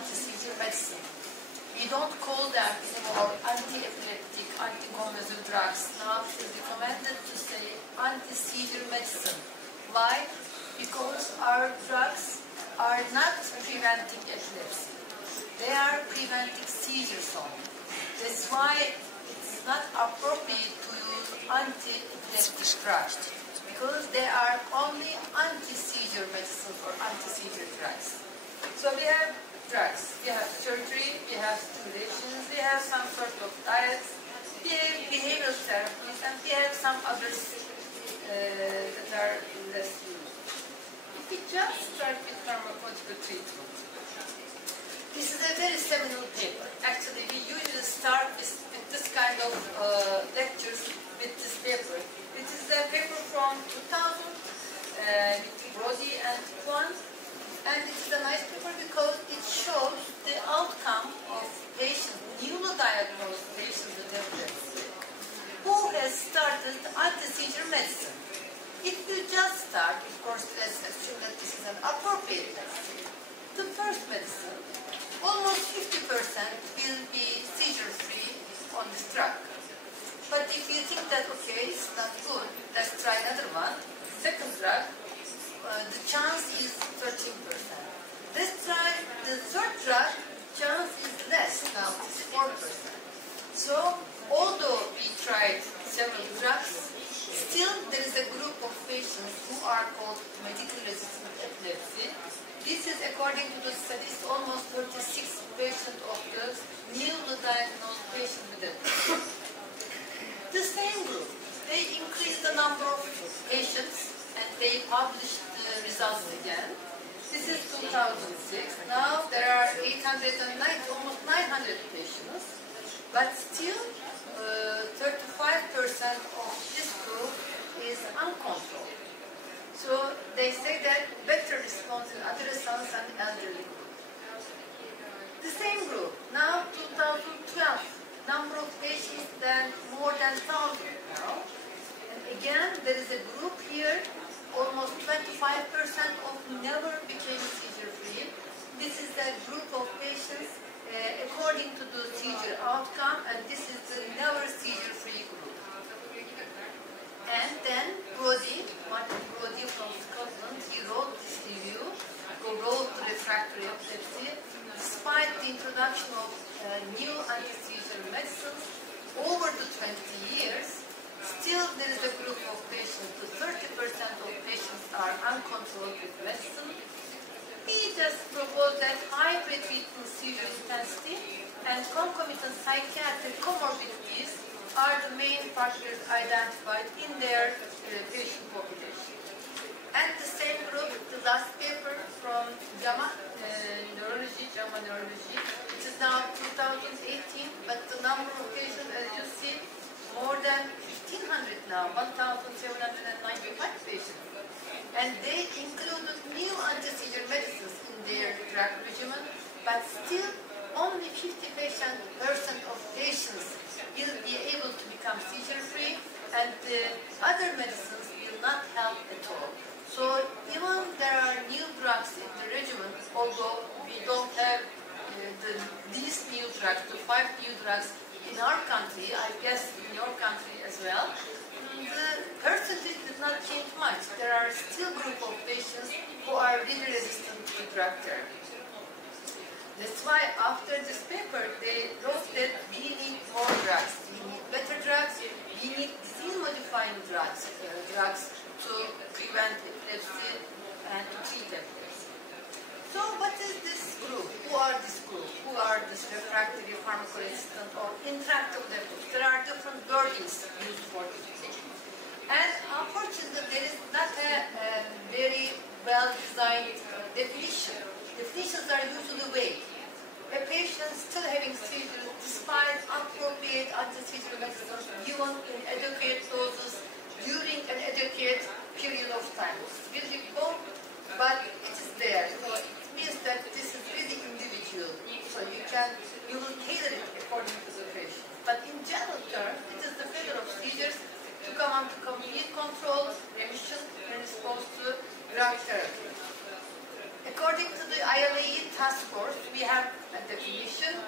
anti-seizure medicine. We don't call them anymore anti-epileptic, anti-convulsive drugs. Now it is recommended to say anti-seizure medicine. Why? Because our drugs are not preventing epilepsy. They are preventing seizures only. That's why it's not appropriate to use anti-epileptic drugs, because they are only anti-seizure medicine or anti-seizure drugs. So we have drugs, we have surgery, we have stimulations, we have some sort of diets, we have behavioral therapies, and we have some others that are less used. If we just start with pharmacological treatment, this is a very seminal paper. Actually, we usually start with this kind of lectures with this paper. It is a paper from 2000 with Brody and Kwan, and it is a nice paper because it shows the outcome of patients, newly diagnosed patients with epilepsy, who has started anti-seizure medicine. If you just start, of course, let's assume that this is an appropriate medicine. The first medicine, almost 50% will be seizure-free on this drug. But if you think that, okay, it's not good, let's try another one. Second drug, the chance is 13%. Let's try the third drug, chance is less, now it's 4%. So, although we tried several drugs, still there is a group of patients who are called medically resistant epilepsy. This is according to the studies, almost 36% of the newly diagnosed patients with epilepsy. The same group, they increased the number of patients and they published the results again. This is 2006. Now there are 890, almost 900 patients, but still 35% of this group is uncontrolled. So they say that better response in adolescents and elderly group. The same group, now 2012, number of patients more than 1,000 now. And again, there is a group here, almost 25% of never became seizure-free. This is the group of patients according to the seizure outcome, and this is the never seizure-free group. And then Martin Brody from Scotland, he wrote this review, who wrote refractory epilepsy. Despite the introduction of new anti-seizure medicines over the 20 years, still there is a group of patients, 30% of patients are uncontrolled with medicine. We just propose that high pretreatment seizure intensity and concomitant psychiatric comorbidities are the main factors identified in their patient population. And the same group, the last paper from JAMA Neurology, it is now 2018, but the number of patients, as you see, more than 1,500 now, 1,795 patients. And they included new anti-seizure medicines in their drug regimen, but still only 50% of patients will be able to become seizure-free, and the other medicines will not help at all. So even there are new drugs in the regimen, although we don't have these new drugs, the 5 new drugs in our country, I guess in your country as well, the percentage did not change much. There are still a group of patients who are really resistant to drug therapy. That's why after this paper, they wrote that we need more drugs, we need better drugs, we need disease-modifying drugs, to prevent epilepsy and to treat epilepsy. So what is this group? Who are this group? Who are this refractory, pharmacoresistant, or intractable epilepsy? There are different wordings used for this group. And unfortunately, there is not a very well-designed definition. Definitions are usually vague. A patient still having seizures despite appropriate anti-seizure medicines given in adequate doses during an adequate period of time. It's really both, but it is there. So it means that this is really individual. So you will tailor it according to the patient. But in general terms, it is the failure of seizures to come under complete control, remission, in response to drug therapy. According to the ILAE task force, we have a definition.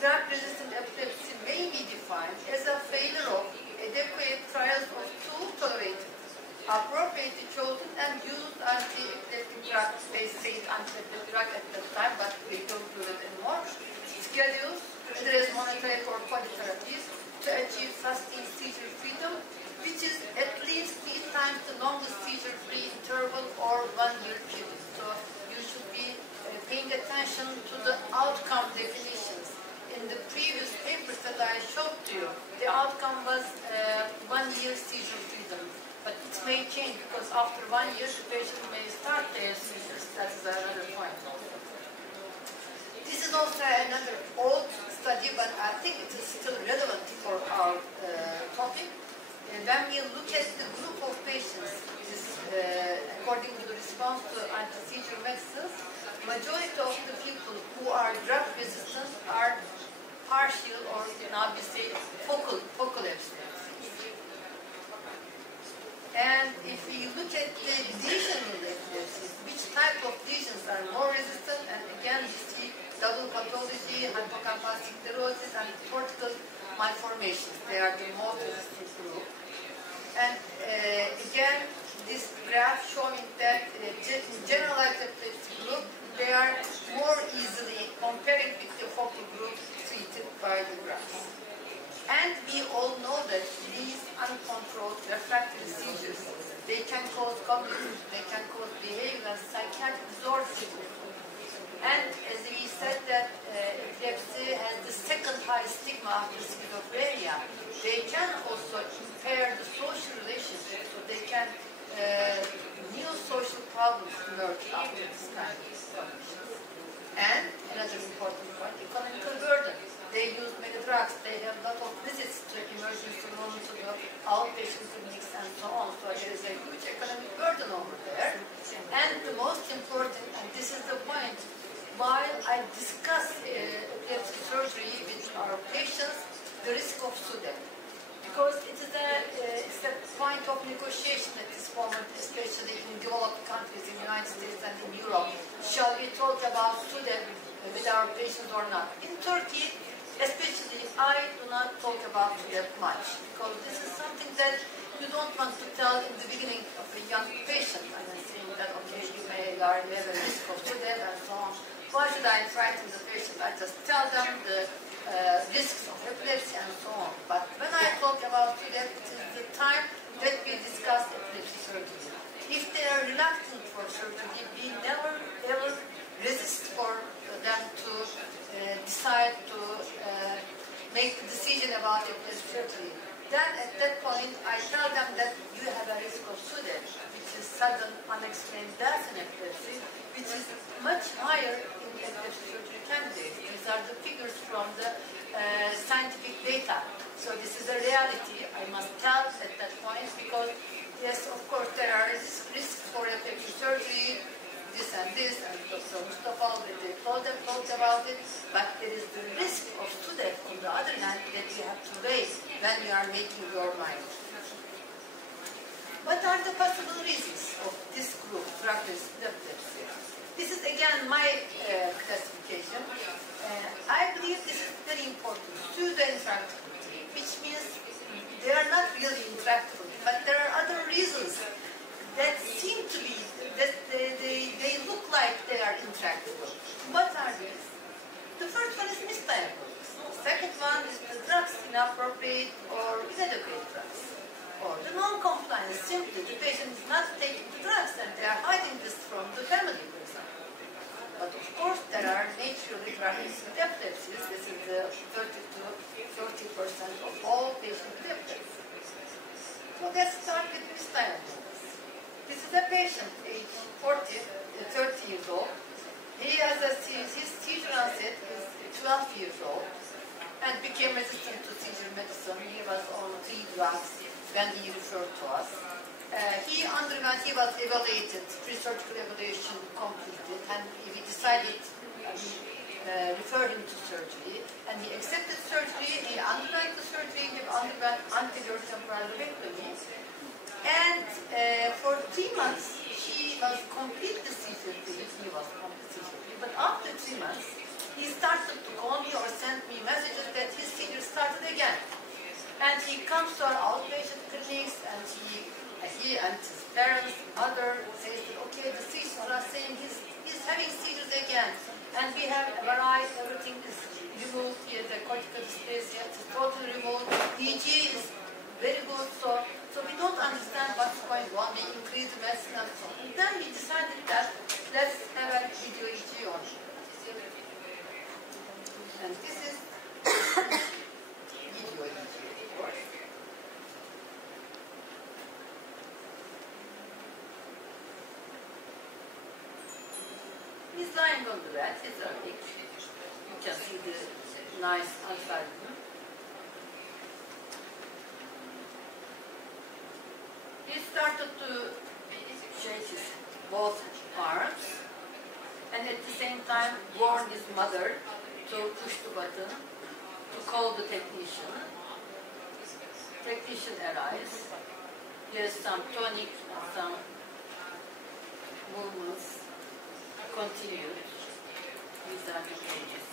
Drug-resistant epilepsy may be defined as a failure of adequate trials of two tolerated, appropriately chosen and used anti-epileptic drugs. They say anti-epileptic drug at that time, but we don't do it anymore. Schedules, whether as monotherapy or polytherapies, to achieve sustained seizure freedom, which is at least 3 times the longest seizure-free interval or 1 year period. So you should be paying attention to the outcome definitions. In the previous papers that I showed to you, the outcome was 1 year seizure freedom. But it may change because after 1 year, the patient may start their seizures. That is another point. This is also another old study, but I think it is still relevant for our topic. When we look at the group of patients, according to the response to anti-seizure medicines, majority of the people who are drug resistant are partial or now we say focal epilepsy. And if we look at the lesional epilepsies, which type of lesions are more resistant, and again we see double pathology, hippocampal sclerosis, and cortical malformations. They are the most resistant group. And again, this graph showing that in generalized epilepsy group, they are more easily comparing with the focal group treated by the drugs. And we all know that these uncontrolled refractory seizures, they can cause cognitive, they can cause behavioral and psychiatric disorders. And as we said that epilepsy has the second highest stigma after schizophrenia, they can also impair the social relationships, so they can new social problems emerge after this kind of conditions. And another important point, economical burden. They use many drugs, they have a lot of visits to emergency rooms, to the outpatient clinics and so on. So there is a huge economic burden over there. And the most important, and this is the point, while I discuss epilepsy surgery with our patients, the risk of Cigdem. Because it's a point of negotiation at this moment, especially in developed countries, in the United States and in Europe. Shall we talk about Cigdem with our patients or not? In Turkey, especially, I do not talk about Cigdem much, because this is something that you don't want to tell in the beginning of a young patient. And I'm saying that, okay, you may have a risk of Cigdem and so on. Why should I frighten the patient? I just tell them the risks of epilepsy and so on. But when I talk about Cigdem, it is the time that we discuss epilepsy surgery. If they are reluctant for surgery, we never ever resist for them to decide to make the decision about epilepsy surgery. Then at that point, I tell them that you have a risk of Cigdem, which is sudden unexplained death in epilepsy, which is much higher in epilepsy surgery candidates. These are the figures from the scientific data. So this is a reality I must tell at that point, because yes, of course, there are risks for epilepsy surgery, this and Dr. Mustafa already told about it, but there is the risk of Cigdem on the other hand that you have to weigh when you are making your mind. What are the possible reasons of this group, drug-resistant epilepsy? This is again my classification. I believe this is very important, pseudo-intractability, which means they are not really intractable, but there are other reasons that seem to be, that they look like they are intractable. What are these? The first one is misdiagnosis. The second one is the drugs inappropriate or inadequate drugs. Or the non-compliance, simply the patient is not taking the drugs and they are hiding this from the family, for example. But of course there are naturally drug-resistant epilepsies. This is the 30 to 40% of all patients with epilepsy. So let's start with misdiagnosis. This is a patient, age 30 years old. He has his seizure onset is 12 years old and became resistant to seizure medicine. He was on 3 drugs when he referred to us. He was evaluated, pre-surgical evaluation completed, and we decided, we referred him to surgery, and he accepted surgery, he underwent the surgery, he underwent anterior temporal lobectomy, and for 3 months, he was completely seizure-free, he was completely seizure-free, but after 3 months, he started to call me or send me messages that his seizure started again. And he comes to our outpatient clinics, and he and his parents, mother, says that, okay, the seizures are saying he's having seizures again. And we have MRI, everything is removed here, the cortical dysplasia is totally removed, EEG is very good, so we don't understand what's going on, we increase the medicine and so on. And then we decided that let's have a video EEG on it. And this is video EEG, of course. He's lying on the bed, he's awake. You can see the nice algorithm. He started to shake his both arms and at the same time warn his mother to push the button to call the technician. Technician arrives. There's some tonic and some movements continued. These are the pages.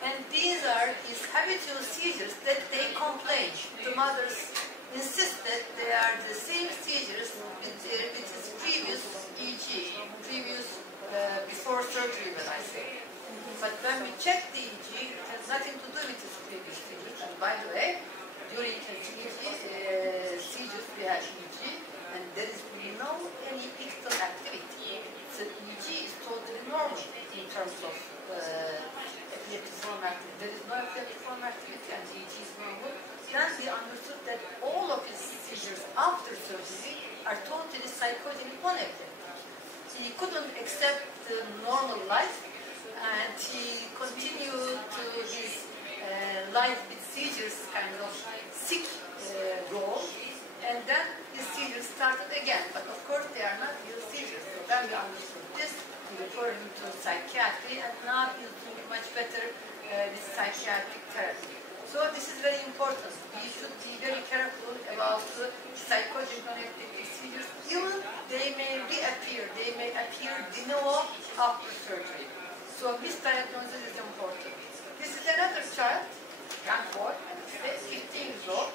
And these are his habitual seizures that they complain. The mothers insist that they are the same seizures with his previous EEG, before surgery, when I say. But when we check the EEG, it has nothing to do with his previous seizures. And by the way, during his seizures, we have EEG, and there is no any pictal activity. So EEG is totally normal in terms of epileptiform activity. There is no epileptiform activity, and EEG is normal. Then we understood that all of his seizures after surgery are totally psychogenic non-epileptic. He couldn't accept the normal life, and he continued to his life with seizures, kind of sick role, and then his seizures started again. But of course, they are not real seizures. So then we understood this, we referred him to psychiatry, and now he's doing much better with psychiatric therapy. So this is very important. We should be very careful about the psychogenic non-epileptic seizures. Even they may reappear, they may appear de novo after surgery. So misdiagnosis is important. This is another child, young boy, I would say, 15 years old.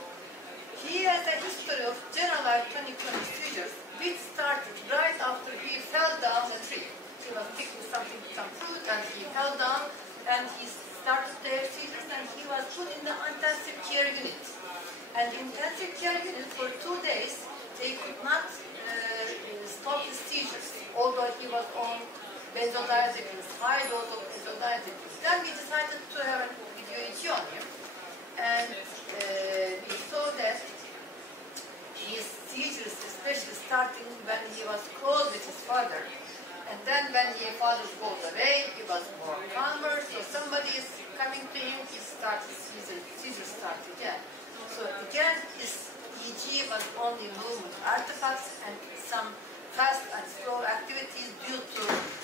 He has a history of generalized tonic-clonic seizures, which started right after he fell down a tree. He was picking something, some fruit, and he fell down, and he started to have seizures, and he was put in the intensive care unit. And in intensive care unit for 2 days, they could not stop his seizures, although he was on benzodiazepines, high dose of benzodiazepines. Then we decided to have a video EEG on him, and we saw that his seizures, especially starting when he was close with his father, and then when his father goes away, he was more calmer, so somebody is coming to him, he starts seizures start again. So again, his EEG was only movement artifacts and some fast and slow activities due to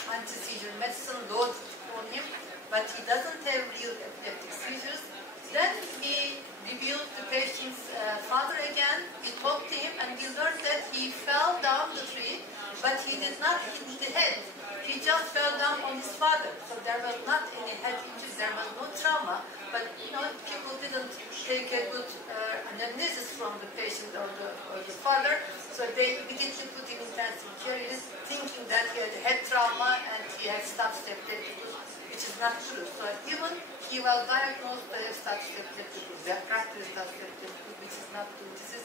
anti-seizure medicine loaded on him, but he doesn't have real epileptic seizures. Then we reviewed the patient's father again, we talked to him, and we learned that he fell down the tree, but he did not hit the head. He just fell down on his father, so there was not any head injury, there was no trauma, but people didn't take a good analysis from the patient or the father, so they immediately put him in intensive care unit, thinking that he had head trauma and he had stop-step epilepticus, which is not true. So even he was diagnosed to have stop-step epilepticus, refractory stop-step epilepticus, which is not true. This is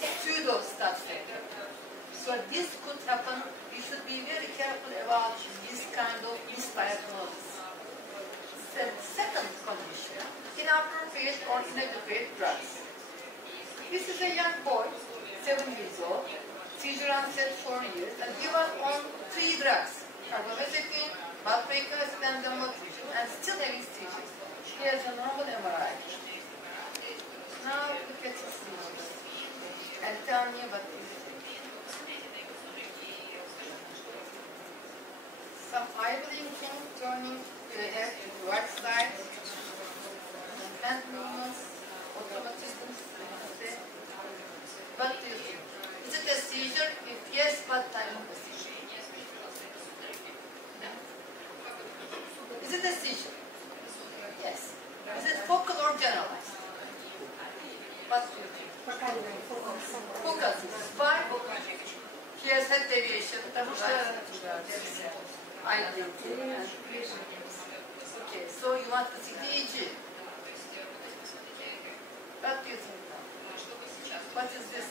pseudo-stop-step epilepticus. So this could happen. You should be very careful about this kind of misdiagnosis. The second condition, inappropriate or inadequate drugs. This is a young boy, 7 years old, seizure onset 4 years, and he was on 3 drugs, carbamazepine, valproic acid, and lamotrigine, and still having seizures. He has a normal MRI. Now look at his seizures and tell me what is it. Some eye blinking, turning the head to the right side, hand movements, automatisms. What do you think? Is it a seizure? If yes, what type of a seizure? identity. Okay, so you want to see the EEG. What do you think now? What is this?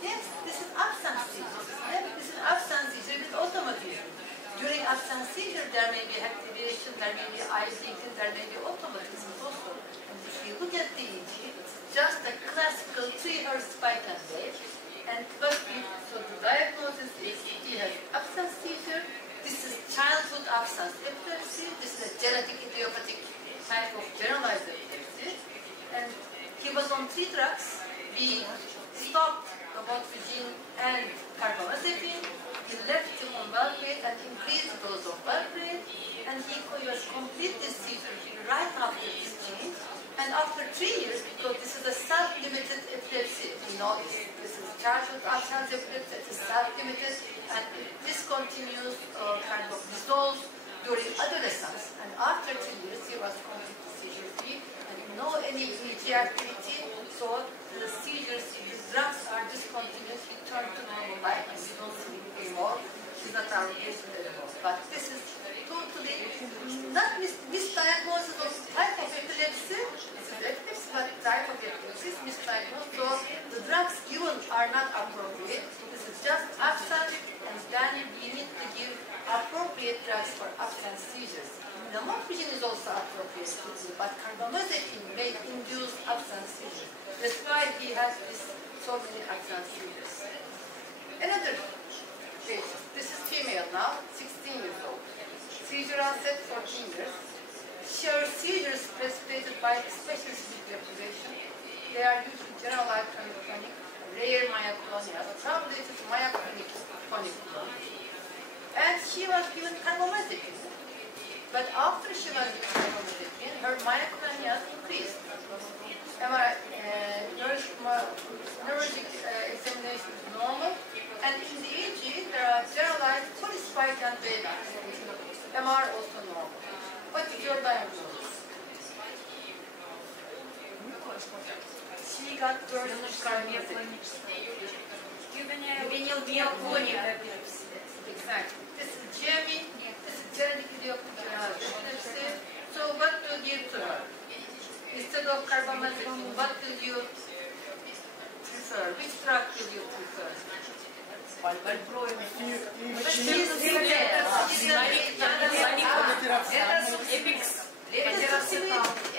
Yes, this is absence seizure. Yeah, this is absence seizure with automatism. During absence seizure, there may be activation, there may be eye blinking, there may be automatism also. And if you look at the EEG, it's just a classical 3 Hz spike and wave. And so the diagnosis is he has absence seizure. This is childhood absence epilepsy. This is a genetic idiopathic type of generalized epilepsy. And he was on 3 drugs. We stopped lamotrigine and carbamazepine. He left him on valproate and increased the dose of valproate. And he was completely seizure-free right after this change. And after 3 years, because this is a self-limited epilepsy, you know, this is childhood absence epilepsy, it is self-limited, and it discontinues, kind of dissolves during adolescence. And after 2 years, he was completely seizure-free, and no any EEG activity, so the seizures, the drugs are discontinued, he turned to normal life, and we don't see him anymore. He's not our patient anymore. But this is totally not misdiagnosis of type of epilepsy. This is epilepsy, but type of epilepsy is misdiagnosed. So the drugs given are not appropriate. This is just absence, and then we need to give appropriate drugs for absence seizures. Lamotrigine is also appropriate, but carbamazepine may induce absence seizures. That's why he has so many absence seizures. Another patient. This is female now, 16 years old. Seizure onset 14 years. Her seizures precipitated by specialist sleep deprivation. They are usually generalized tonic-clonic, rare myoclonia. Probably it is myoclonic tonic. And she was given carbamazepine. But after she was given carbamazepine, her myoclonia increased. Neurologic examination is normal. And in the EEG, there are generalized polyspike and beta. MR also normal. What is your diagnosis? She got burst of carbamazepine. Juvenile myoclonia epilepsy. Exactly. This is GME. This is genetic idiopathic epilepsy. So what will you give to her? Instead of carbamazepine, what will you prefer? Which drug will you prefer?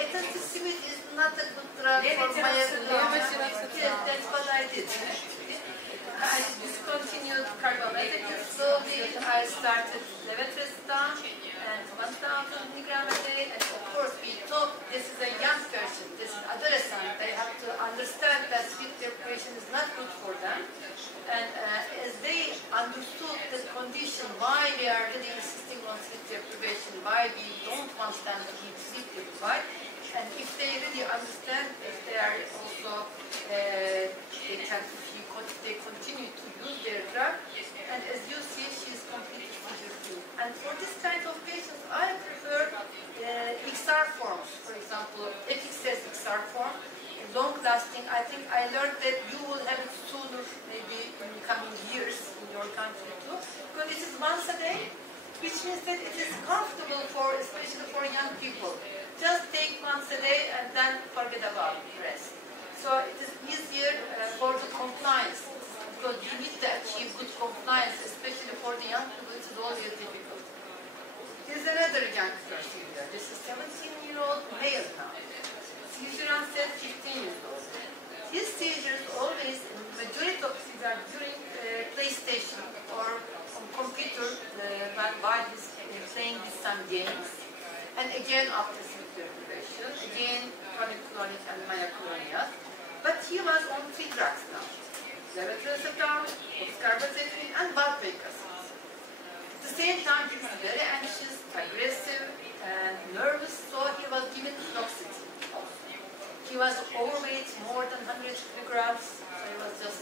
Etacicimid is not a good drug for myoclonia. That's what I did. I discontinued carbamazepine slowly. I started levetrestan and 1,000 milligram a day. And of course, we thought this is a young person, this is adolescent. They have to understand that sleep deprivation is not good for them. And as they understood the condition, why they are really insisting on sleep deprivation, why we don't want them to be sleep deprived, and if they really understand, if they are also, they continue to use their drug, and as you see, she is completely seizure-free. And for this kind of patients, I prefer XR forms, for example, EPIC-SES XR form, long-lasting. I think I learned that you will have it sooner, maybe in the coming years in your country too, because it is once a day, which means that it is comfortable for, especially for young people. Just take once a day and then forget about the rest. So it is easier for the compliance, because you need to achieve good compliance, especially for the young people. It is always difficult. Here's another young person here. This is 17-year-old male now. Seizure onset 15 years old. His seizures always, majority of seizures are during PlayStation or on computer while he's playing with some games. And again after sleep deprivation, again chronic and myoclonia. But he was on 3 drugs now. Levetrestan, OzkaraCerrahpasa, and valproic acid. At the same time, he was very anxious, aggressive, and nervous, so he was given fluoxetine. He was overweight, more than 100 kilograms. So he was just,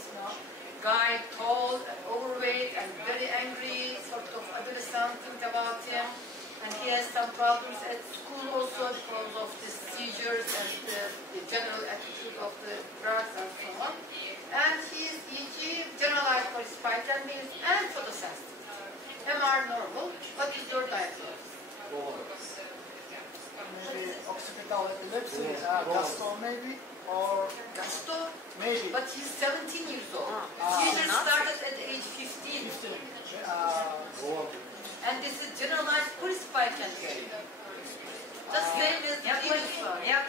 guy, tall, and overweight, and very angry, sort of adolescent, think about him. And he has some problems at school also because of the seizures and the general attitude of the drugs and so on. And he is EEG, generalized polyspike and photosensitive. MR normal. What is your diagnosis? Maybe occipital epilepsy, gasto maybe, or Gasto? maybe. But he's 17 years old. Seizure started at age 15. And this is generalized spike and the same as the previous one. Yes.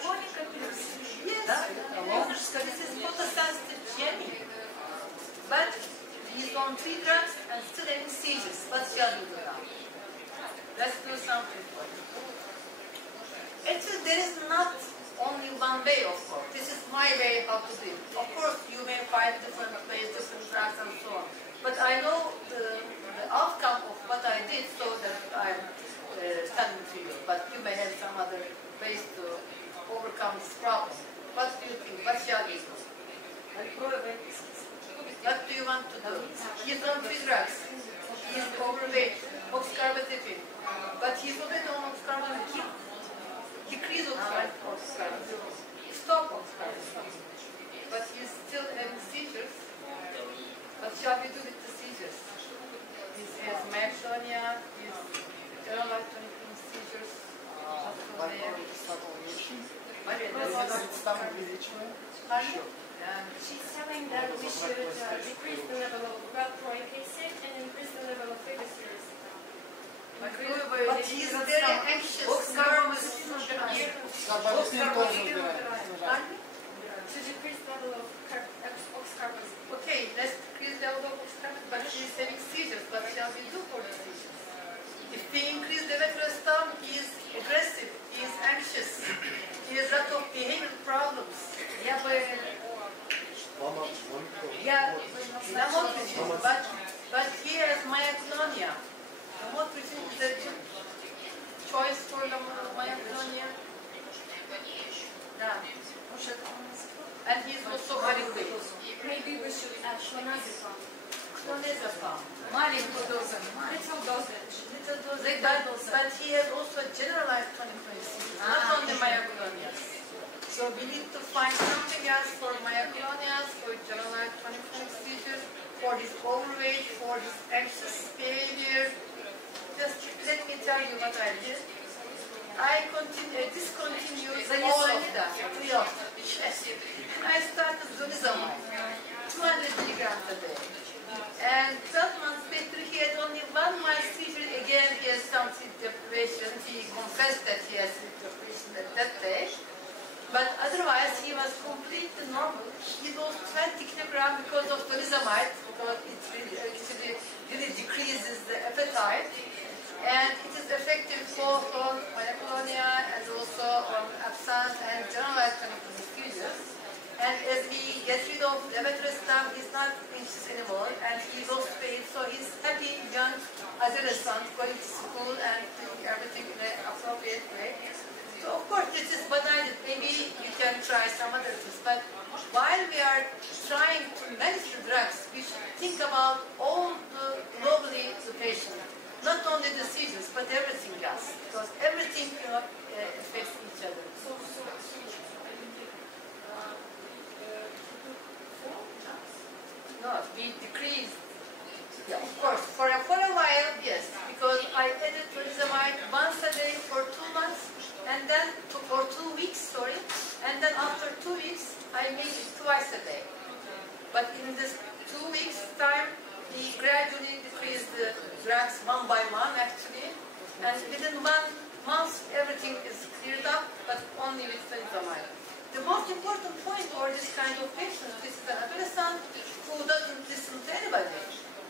This is photosensitive jamming. But he's on 3 drugs and still having seizures. What shall we do now? Let's do something for him. Actually, there is not only one way, of course. This is my way how to do it. Of course, you may find different ways, different drugs, and so on. But I know the outcome of what I did, so that I'm telling to you. But you may have some other ways to overcome this problem. What do you think? What shall we do? What do you want to do? He's on 3 drugs. He's overweight. OzkaraCerrahpasa. But he's already on OzkaraCerrahpasa. Decrease OzkaraCerrahpasa. Stop OzkaraCerrahpasa. But he's still having seizures. What shall we do with the seizures? He has myoclonia, he's like seizures. She's telling that we should decrease the level of valproic acid and increase the level of facultyNeurology. But he's very anxious. To decrease the level of OzkaraCerrahpasa. Okay, let's decrease the level of OzkaraCerrahpasa, but she's having seizures. What shall we do for the seizures? If we increase the electrostim, he is aggressive, he is anxious, he has a lot of behavioral problems. But he has myoclonia. Lamotrigine is a good choice for myoclonia. And he's also very quick. Maybe we should add clonazepam. Clonazepam. Little dosage. But he has also generalized tonic-clonic seizures, not only myoclonias. So we need to find something else for myoclonias, for generalized tonic-clonic seizures, for his overweight, for his anxious behavior. Just let me tell you what I did. I discontinued all of that, 3 of them. And I started zolizumab, 200 milligrams a day. And 12 months later, he had only 1 mild seizure. Again, he has some sleep deprivation. He confessed that he has sleep deprivation at that day. But otherwise, he was completely normal. He lost 20 kilograms because of zolizumab, because it really decreases the appetite. And it is effective both on myoclonia and also on absence and generalized tonic-clonic seizures. And as we get rid of the electrostim, he's not anxious anymore, and he lost weight, so he's happy, young adolescent, going to school and doing everything in an appropriate way. So of course, this is what I did. Maybe you can try some other things, but while we are trying to manage the drugs, we should think about all the globally the patient. Not only the seizures, but everything else, because everything affects each other. No, we decreased. Yeah, of course. For a while, yes, because I added zolizumab once a day for 2 months, and then for 2 weeks, and then after 2 weeks, I made it twice a day. But in this 2 weeks time, we gradually decreased the drugs 1 by 1 actually, and within 1 month everything is cleared up, but only with zolizumab. The most important point for this kind of patients, this is an adolescent who doesn't listen to anybody.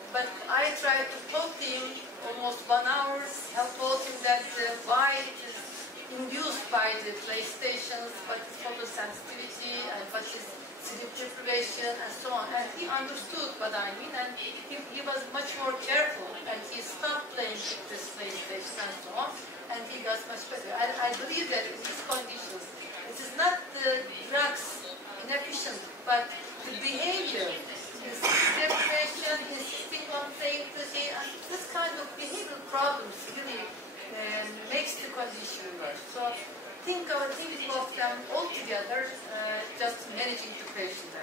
But I tried to talk to him almost 1 hour, I told him that why it is induced by the PlayStations, what is photosensitivity and what is sleep deprivation and so on. And he understood what I mean, and he was much more careful, and he stopped playing with this PlayStation and so on, and he got much better. I believe that in these conditions, it is not the drugs inefficient, but the behavior, his deprivation, his sitting on playing and this kind of behavioral problems really makes the condition worse. So think of them all together, just managing the patient.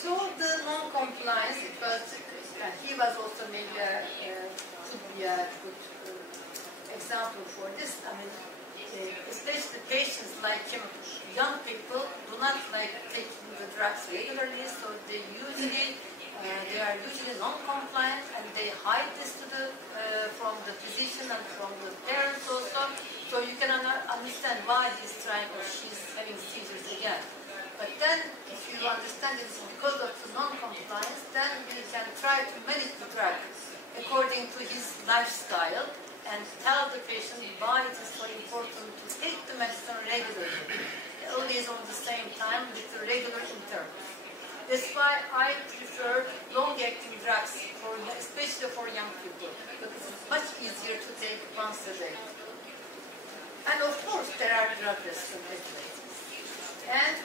So the non-compliance, he was also maybe could be a good example for this. I mean, especially patients like him, young people do not like taking the drugs regularly, so they are usually non-compliant, and they hide this from the physician and from the parents also. So you can understand why he's trying or she's having seizures again. But then, if you understand it's because of the non-compliance, then we can try to manage the drug according to his lifestyle and tell the patient why it is so important to take the medicine regularly, always on the same time with the regular intervals. That's why I prefer long-acting drugs, especially for young people, because it's much easier to take once a day. And of course, there are drug-resistant epilepsies. And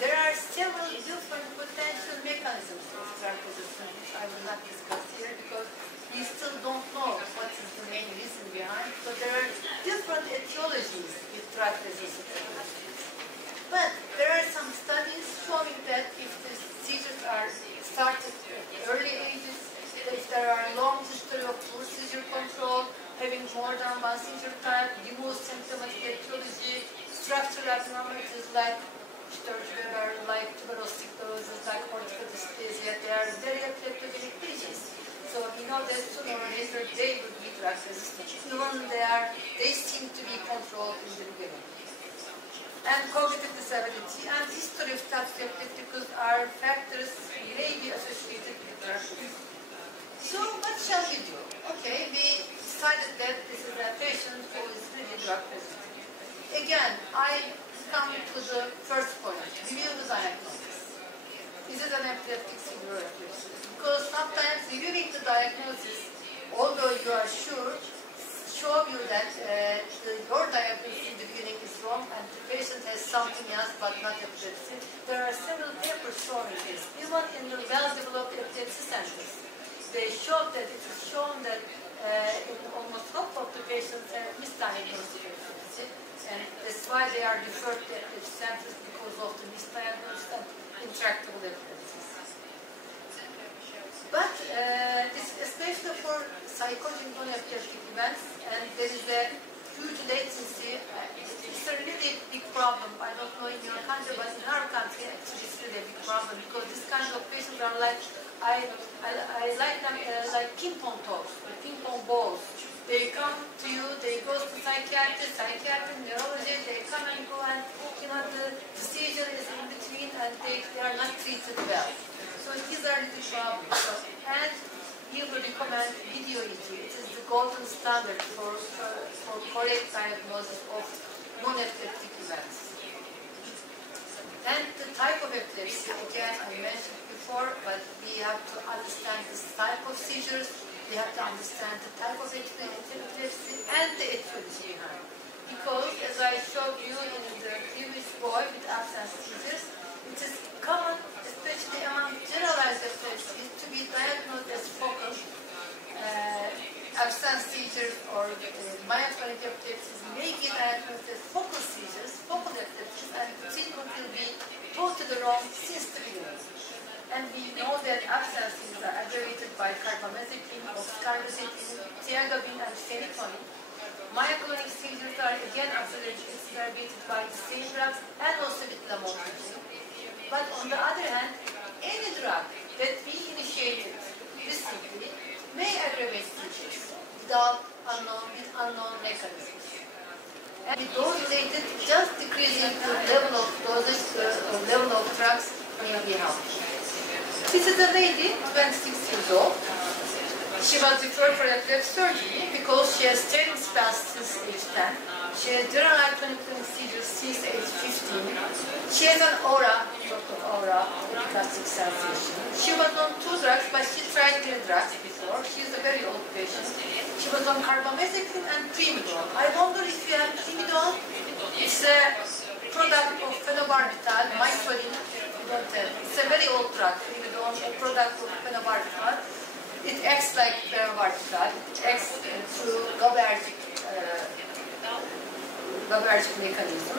there are several different potential mechanisms of drug resistance, which I will not discuss here because we still don't know what is the main reason behind. So there are different etiologies with drug-resistant epilepsies. But there are some studies showing that if the seizures are started at early ages, if there are long history of poor seizure control, having more than one seizure type, remote symptomatic etiology, structural abnormalities like like tuberculosis, like corticodysplasia, they are very epileptogenic patients. So we know that sooner or later they will be drug resistant. Even they seem to be controlled in the beginning. And cognitive disability and history of status epilepticus are factors may be associated with drug resistance. So what shall we do? Okay, we decided that this is a patient who is really drug resistant. Again, I come to the first point, review the diagnosis. Is it an epileptic seizure or epilepsy? Because sometimes reviewing the diagnosis, although you are sure, show you that your diagnosis in the beginning is wrong and the patient has something else but not epilepsy. There are several papers showing this. Even in the well-developed epilepsy centers, they show that it is shown that in almost half of the patients have misdiagnosed epilepsy. And that's why they are referred to epilepsy centers because of the misdiagnosis and intractable epilepsies. But this is especially for psychotic non-epileptic events, and there is a huge latency. It's a really big problem. I don't know in your country, but in our country, actually, it's really a big problem because this kind of patients are like, I like them like ping pong toes, ping pong balls. They come to you, they go to psychiatry, neurology, they come and go, and the seizure is in between and they are not treated well. So these are the problems. And we will recommend video EEG. It is the golden standard for correct diagnosis of non-epileptic events. And the type of epilepsy, again, I mentioned before, but we have to understand this type of seizures. We have to understand the type of epilepsy and the etiology behind. Because, as I showed you in the previous boy with absence seizures, it is common, especially among generalized epilepsies, to be diagnosed as focal. Absence seizures or myoclonic epilepsies may be diagnosed as focal seizures, focal epilepsies, and the treatment will be totally wrong since the beginning. And we know that abscences are aggravated by carbamazepine, OzkaraCerrahpasa, Cigdem, and phenytoin. Myoclonic seizures are again aggravated by the same drugs and also with lamotrigine. But on the other hand, any drug that we initiated recently may aggravate seizures without unknown mechanisms. And with those related, just decreasing the level of dosage or level of drugs may be helpful. This is a lady, 26 years old. She was referred for epilepsy surgery because she has stable spasms since age 10. She has generalized clinical seizures since age 15. She has an aura, sort of aura, epileptic sensation. She was on 2 drugs, but she tried 3 drugs before. She is a very old patient. She was on carbamazepine and primidone. I wonder if you have primidone. It's a product of phenobarbital, mycolin. It's a very old drug, primidone, a product of phenobarbital. It acts like phenobarbital. It acts through GABAergic mechanism.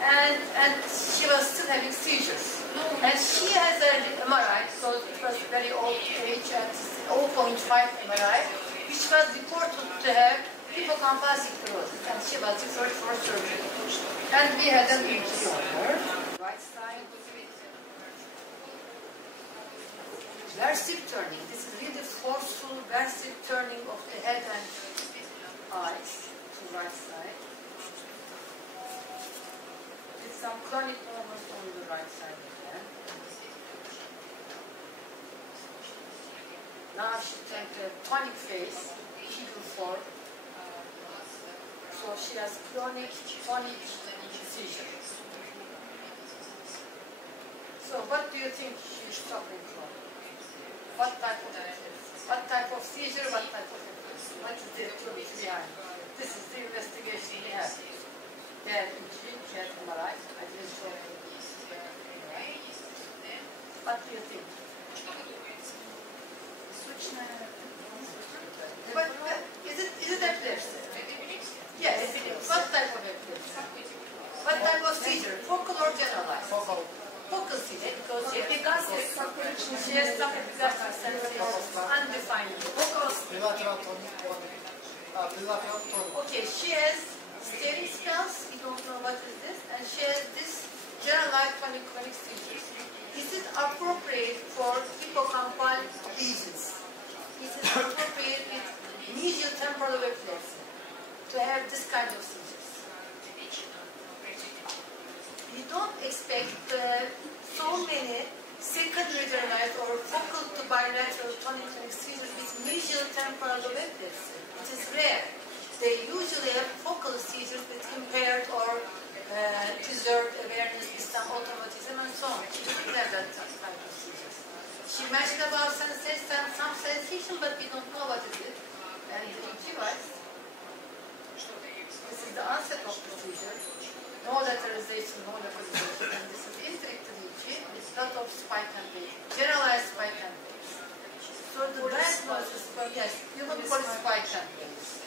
And she was still having seizures. And she has an MRI, so it was very old age at 0.5 MRI, which was reported to have hippocampal sclerosis, and she was referred for surgery. And we had an EEG on her. Right side. Versive turning. This is really forceful versive turning of the head and eyes to right side. With some chronic movements on the right side again. Now she turned to a tonic face, figure 4. So she has chronic tonic seizure. So what do you think she's suffering from? What type of epilepsy? What type of seizure? What type of epilepsy? What is the truth behind? This is the investigation we have. There, EEG, MRI. I didn't show you. What do you think? But is it epilepsy? Yes. What type of epilepsy? What type of seizure? Focal or generalized? Focal seizure, because she has some epileptic sensations, undefined. Okay, she has staring spells, we don't know what is this, and she has this generalized tonic-clonic seizures. Is it appropriate for hippocampal lesions? Is it appropriate with mesial temporal epilepsy to have this kind of seizures? We don't expect so many secondary generalized or focal to bilateral tonic-clonic seizures with mesial temporal epilepsy. It is rare. They usually have focal seizures with impaired or preserved awareness with some automatism and so on. She doesn't have that type of seizures. She mentioned about some sensation, but we don't know what it is. And the EEG wise, this is the onset of the seizure. No lateralization, no localization, and this is indirect EEG with lot of spike and base, generalized spike and base. So the diagnosis for, yes, you would call it spike and base.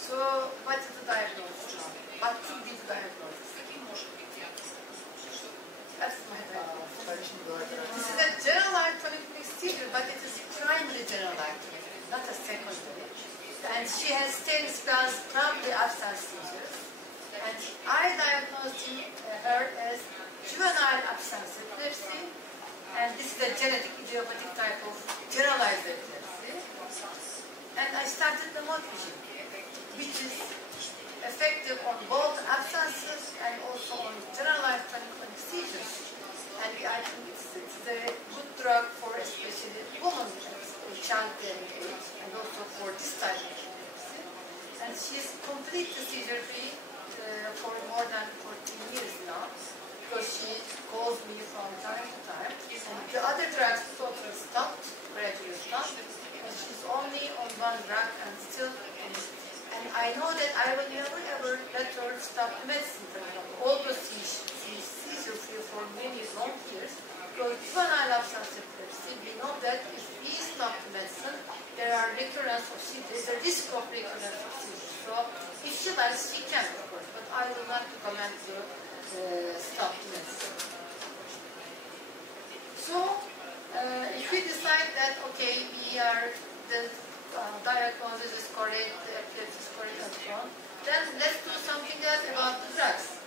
So what is the diagnosis now? What could be the diagnosis? That's my diagnosis. This is a generalized tonic-clonic seizure, but it is primary generalized, not a secondary. And she has staring spells, probably absence seizures. And I diagnosed her as juvenile absence epilepsy, and this is a genetic idiopathic type of generalized epilepsy. And I started the motivation, which is effective on both absences and also on generalized tonic-clonic seizures. And I think it's a good drug for especially women of childbearing age, and also for this type of epilepsy. And she's completely seizure-free for more than 14 years now, because she calls me from time to time. And the other drugs totally stopped, gradually stopped, and she's only on one drug and still on it. And I know that I will never ever let her stop medicine, for example, although she's seizure-free for many long years, because juvenile absence epilepsy, we know that if we stop the medicine, there are recurrence of seizures, there's a risk of recurrence of seizures. So if she likes, she can, of course, but I will not recommend to stop the medicine. So if we decide that, okay, the diagnosis is correct, the epilepsy is correct, and so on, then let's do something else about the drugs.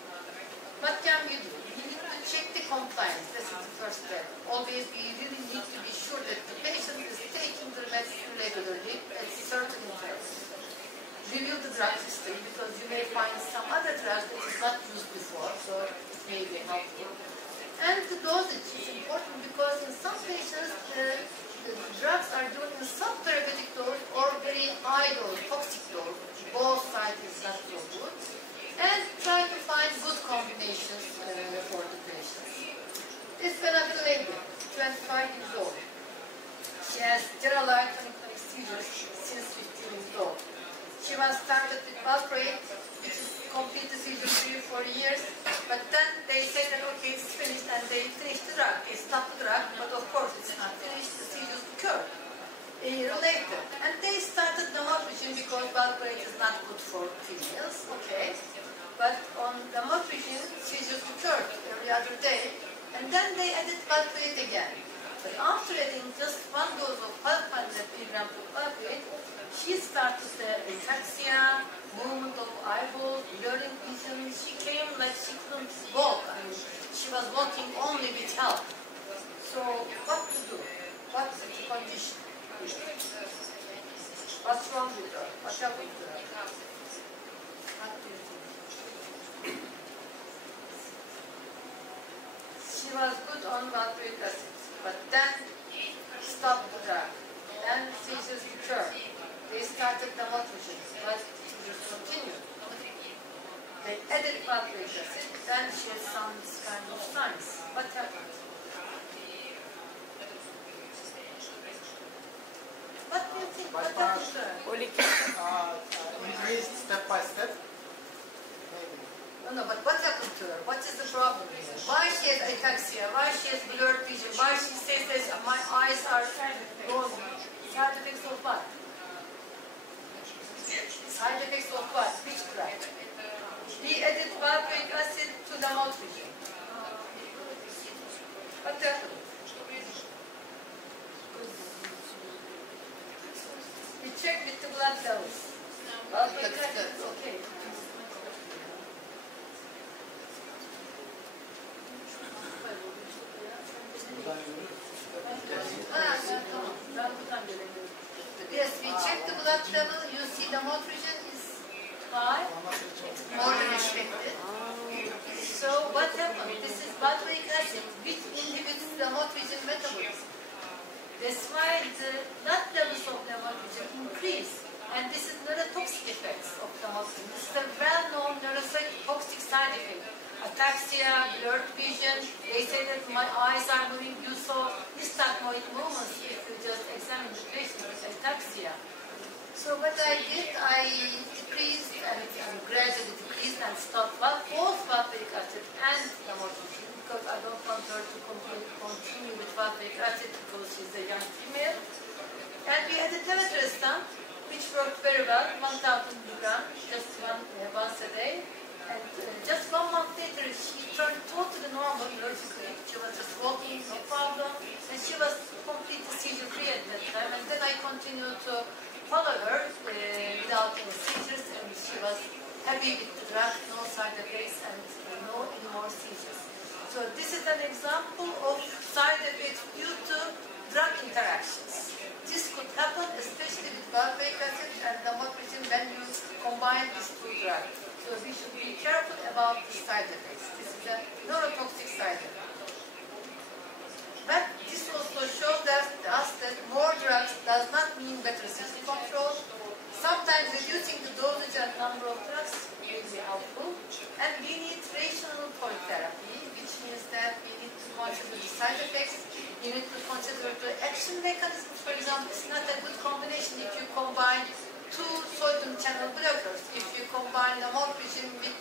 What can we do? We need to check the compliance. This is the first step. Always we really need to be sure that the patient is taking the medicine regularly at certain intervals. Review the drug history, because you may find some other drug that is not used before, so it may be helpful. And the dosage is important, because in some patients the drugs are given in subtherapeutic dose or very high dose, toxic dose. Both sides is not so good. And try to find good combinations for the patients. This Venerable lady, 25 years old. She has generalized tonic-clonic seizures since 15 years old. She was started with valproate, which is completely seizure-free for years, but then they said that okay, it's finished, and they finished the drug. They stopped the drug, but of course it's not finished, the seizures occurred a year later. And they started lamotrigine because valproate is not good for females, okay. But on lamotrigine, seizures occurred every other day, and then they added valproate again. But after adding just one dose of 500 milligrams of valproate, she started the ataxia, movement of eyeballs, blurring vision. She came like she couldn't walk. I mean, she was walking only with help. So what to do? What's the condition? What's wrong with her? What happened to her? What do you think? She was good on valproic acid, but then stopped the drug. Then seizures returned. They started the lamotrigine, but seizures continued. They added valproic acid, then she had some kind of signs. What happened? What do you think? What happened to her? Increased step by step. Maybe. No, but what happened to her? What is the problem here? Why she has ataxia? Why she has blurred vision? Why she says that my eyes are closed? Side effects of what? Side effects of what? Which drug? We added valproic acid to the lamotrigine. What happened? We checked with the blood levels. Valproic acid is okay. Yes, we check the blood level. You see the lamotrigine is high. It's more than expected. So what happened? This is valproic acid which inhibits the lamotrigine metabolism. That's why the blood levels of the lamotrigine increase. And this is neurotoxic effects of the lamotrigine. This is a well-known neurotoxic side effect. Ataxia, blurred vision. They say that my eyes are moving. You saw nystagmoid movements if you just examine the patient with ataxia. So what I did, I decreased and gradually decreased and stopped both valproic acid and lamotrigine because I don't want her to continue with valproic acid because she's a young female. And we added levetrestan, which worked very well, 1,000 milligrams, just once a day. And just 1 month later, she turned totally normal neurologically. She was just walking, no problem, and she was completely seizure-free at that time. And then I continued to follow her without any seizures, and she was happy with the drug, no side effects, and no any more seizures. So this is an example of side effects due to drug interactions. This could happen especially with valproic acid and lamotrigine when you combine these two drugs. So we should be careful about the side effects. This is a neurotoxic side effect. But this also shows us that more drugs does not mean better seizure control. Sometimes reducing the dosage and number of drugs will be helpful. And we need rational polytherapy, which means that we need to consider the side effects. You need to consider the action mechanisms. For example, it's not a good combination if you combine two sodium channel blockers. If you combine lamotrigine with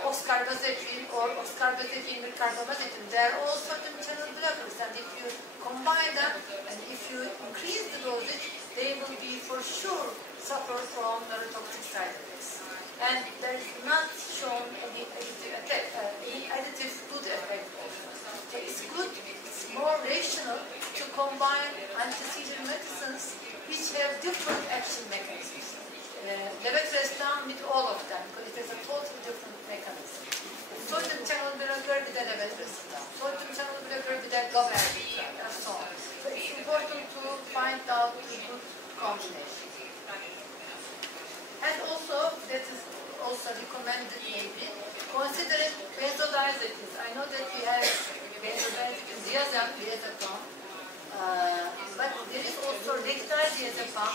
OzkaraCerrahpasa or OzkaraCerrahpasa with carbamazepine, they are all sodium channel blockers. And if you combine them and if you increase the dosage, they will be for sure suffer from neurotoxic side effects. And there is not shown any additive good effect. So it's good, it's more rational to combine anti-seizure medicines which have different action mechanisms. Levetrestan with all of them, because it has a totally different mechanism. Sodium channel blocker with a levetrestan, sodium channel blocker with a gabapentin, and so on. So it's important to find out the good combination. And also, that is also recommended maybe, considering benzodiazepines. I know that we have benzodiazepines, diazepam, but there is also rectal-diazepam,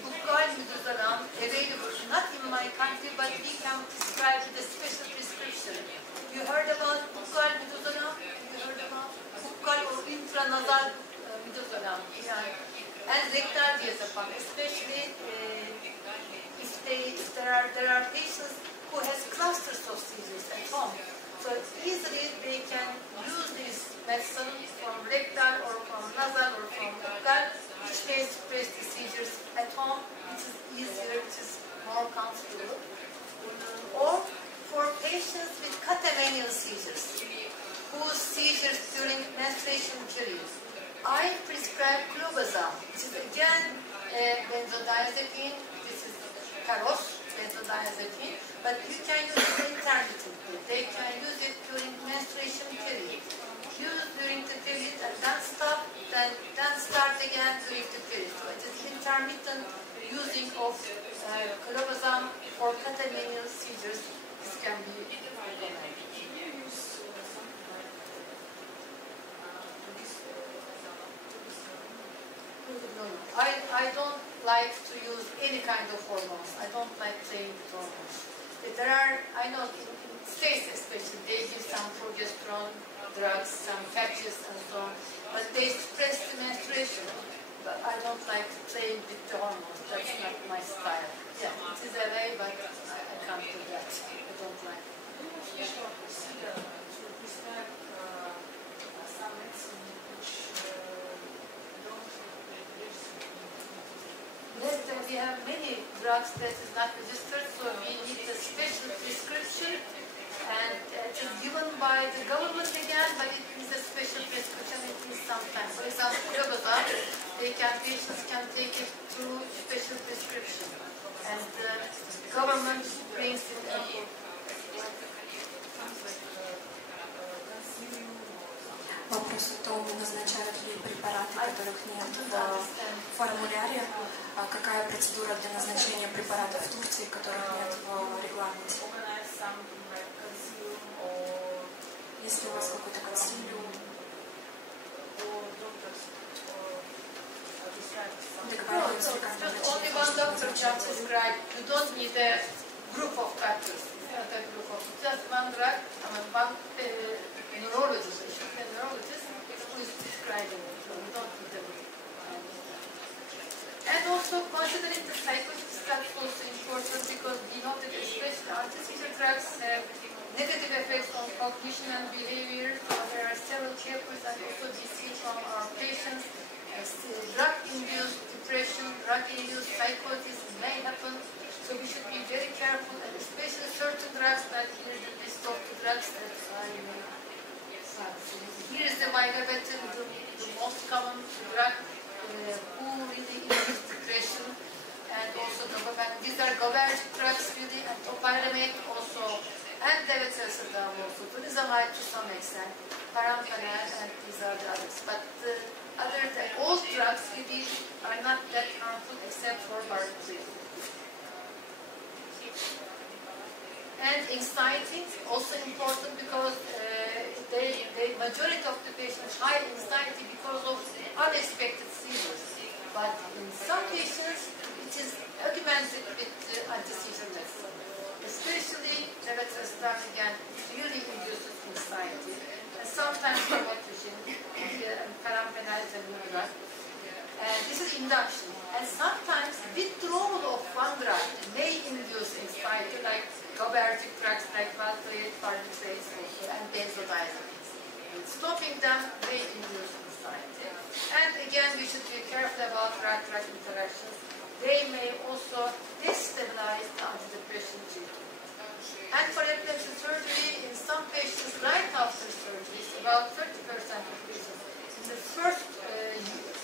buccal-midazolam available, not in my country, but we can prescribe with a special prescription. You heard about buccal-midazolam? You heard about buccal or intranasal midazolam? And rectal-diazepam, especially if there are patients who has clusters of seizures at home. So easily they can use this medicine from rectal or from nasal or from buccal, which may suppress the seizures at home, which is easier, which is more comfortable. Or for patients with catamenial seizures. whose seizures during menstruation period. I prescribe clobazam, which is again benzodiazepine. This is Paros, benzodiazepine, but you can use it intermittently. They can use it during menstruation period. Use during the period and then stop, then start again during the period. So it is intermittent using of clobazam for catamenial seizures. This can be recommended. No. I don't like to use any kind of hormones. I don't like playing with hormones. There are, I know in States especially, they give some progesterone drugs, some patches and so on, but they suppress the menstruation. But I don't like playing with the hormones. That's not my style. Yeah, it is a way, but I can't do that. I don't like it. Yes, we have many drugs that is not registered, so we need a special prescription, and it is given by the government again, but it is a special prescription. It is sometimes. For example, clobazam, patients can take it through special prescription, and the government brings it in. Вопрос о том, назначают ли препараты, которых нет в формуляре, какая процедура для назначения препаратов в Турции, которых нет в регламенте. Если у вас какой-то консилиум, договариваться, как Only one doctor can prescribe. You don't need a group of doctors. Not a group of just one drug, one neurologist, who is prescribing it. So we don't need a group. And also considering the psychosis, that's also important because we know that especially anti-seizure drugs have negative effects on cognition and behavior. So there are several papers and also we see from our patients drug-induced depression, drug-induced psychosis may happen. So we should be very careful, and especially certain drugs, that here is the list of the drugs that I may. Here is the vigabatrin, the most common drug who really induces depression, and also dopamine. These are GABAergic drugs really, and topiramate also, and levetiracetam also, tonisamide to some extent, paramphenol, and these are the others. But other than all drugs really are not that harmful except for barbiturates. And anxiety is also important because the majority of the patients high anxiety because of unexpected seizures. But in some patients, it is augmented with anti-seizure medicine. Especially levetiracetam again, it really induces anxiety. And sometimes lamotrigine and paramphenol is a new drug. And this is induction. And sometimes withdrawal of one drug may induce anxiety, like GABAergic drugs like valproate, barbiturates also, and benzodiazepines. And stopping them may induce anxiety. And again, we should be careful about drug-drug interactions. They may also destabilize the antidepressant treatment. And for epilepsy surgery, in some patients right after surgery, about 30% of patients, in the first year,